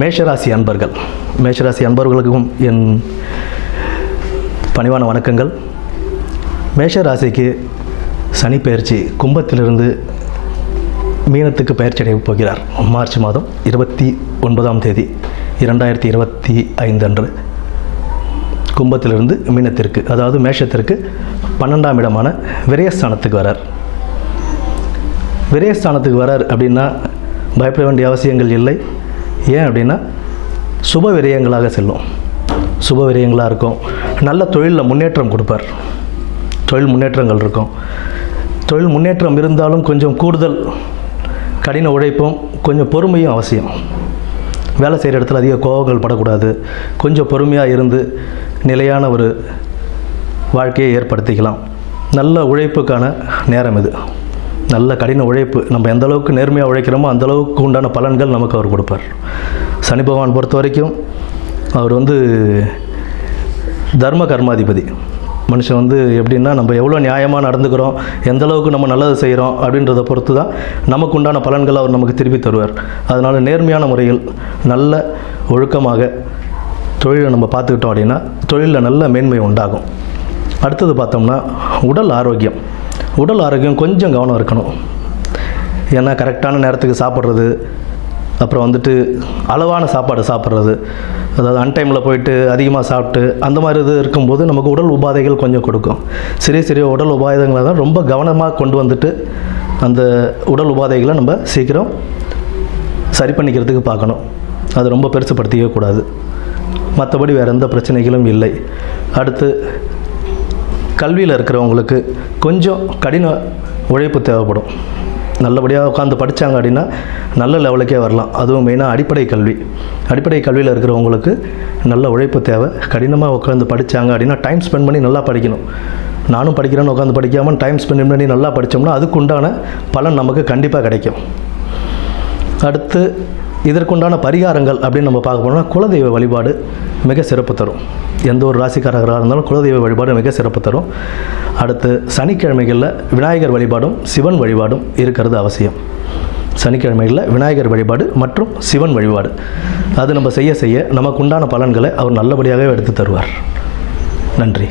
மேஷராசி அன்பர்களுக்கும் என் பணிவான வணக்கங்கள். மேஷராசிக்கு சனி பயிற்சி கும்பத்திலிருந்து மீனத்துக்கு பயிற்சி அடைய போகிறார். மார்ச் மாதம் 29ஆம் தேதி 2025 அன்று கும்பத்திலிருந்து மீனத்திற்கு, அதாவது மேஷத்திற்கு 12ஆம் இடமான விரயஸ்தானத்துக்கு வரார். விரயஸ்தானத்துக்கு வரார் அப்படின்னா பயப்பட வேண்டிய அவசியங்கள் இல்லை. ஏன் அப்படின்னா சுப விரயங்களாக செல்லும், சுப விரயங்களாக இருக்கும். நல்ல தொழிலில் முன்னேற்றம் கொடுப்பார், தொழில் முன்னேற்றங்கள் இருக்கும். தொழில் முன்னேற்றம் இருந்தாலும் கொஞ்சம் கூடுதல் கடின உழைப்பும் கொஞ்சம் பொறுமையும் அவசியம். வேலை செய்கிற இடத்துல அதிக கோபங்கள் படக்கூடாது. கொஞ்சம் பொறுமையாக இருந்து நிலையான ஒரு வாழ்க்கையை ஏற்படுத்திக்கலாம். நல்ல உழைப்புக்கான நேரம் இது. நல்ல கடின உழைப்பு, நம்ம எந்த அளவுக்கு நேர்மையாக உழைக்கிறோமோ அந்த அளவுக்கு உண்டான பலன்கள் நமக்கு அவர் கொடுப்பார். சனி பகவான் பொறுத்த வரைக்கும் அவர் தர்ம கர்மாதிபதி. மனுஷன் எப்படின்னா, நம்ம எவ்வளோ நியாயமாக நடந்துக்கிறோம், எந்த அளவுக்கு நம்ம நல்லது செய்கிறோம் அப்படின்றத பொறுத்து தான் நமக்கு உண்டான பலன்கள் அவர் நமக்கு திருப்பி தருவார். அதனால் நேர்மையான முறையில் நல்ல ஒழுக்கமாக தொழிலை நம்ம பார்த்துக்கிட்டோம் அப்படின்னா தொழிலில் நல்ல மேன்மை உண்டாகும். அடுத்தது பார்த்தோம்னா உடல் ஆரோக்கியம் கொஞ்சம் கவனம் இருக்கணும். ஏன்னா கரெக்டான நேரத்துக்கு சாப்பிட்றது, அப்புறம் அளவான சாப்பாடு சாப்பிட்றது, அதாவது அன்டைமில் போயிட்டு அதிகமாக சாப்பிட்டு அந்த மாதிரி இது இருக்கும்போது நமக்கு உடல் உபாதைகள் கொஞ்சம் கொடுக்கும். சிறிய உடல் உபாதைகளை தான் ரொம்ப கவனமாக கொண்டு அந்த உடல் உபாதைகளை நம்ம சீக்கிரம் சரி பண்ணிக்கிறதுக்கு பார்க்கணும். அது ரொம்ப பெருசுப்படுத்திக்கவே கூடாது. மற்றபடி வேறு எந்த பிரச்சனைகளும் இல்லை. அடுத்து கல்வியில் இருக்கிறவங்களுக்கு கொஞ்சம் கடின உழைப்பு தேவைப்படும். நல்லபடியாக உட்காந்து படித்தாங்க அப்படின்னா நல்ல லெவலுக்கே வரலாம். அதுவும் மெயினாக அடிப்படை கல்வியில் இருக்கிறவங்களுக்கு நல்ல உழைப்பு தேவை. கடினமாக உட்காந்து படித்தாங்க அப்படின்னா டைம் ஸ்பெண்ட் பண்ணி நல்லா படிக்கணும். நானும் படிக்கிறேன்னு உட்காந்து படிக்காமல் டைம் ஸ்பெண்ட் பண்ணி நல்லா படித்தோம்னா அதுக்குண்டான பலன் நமக்கு கண்டிப்பாக கிடைக்கும். அடுத்து இதற்குண்டான பரிகாரங்கள் அப்படின்னு நம்ம பார்க்க போனோம்னா குலதெய்வ வழிபாடு மிக சிறப்பு தரும். எந்த ஒரு ராசிக்காரர்களாக இருந்தாலும் குலதெய்வ வழிபாடு மிக சிறப்பு தரும். அடுத்து சனிக்கிழமைகளில் விநாயகர் வழிபாடும் சிவன் வழிபாடும் இருக்கிறது அவசியம். சனிக்கிழமைகளில் விநாயகர் வழிபாடு மற்றும் சிவன் வழிபாடு அது நம்ம செய்ய நமக்கு உண்டான பலன்களை அவர் நல்லபடியாக எடுத்து தருவார். நன்றி.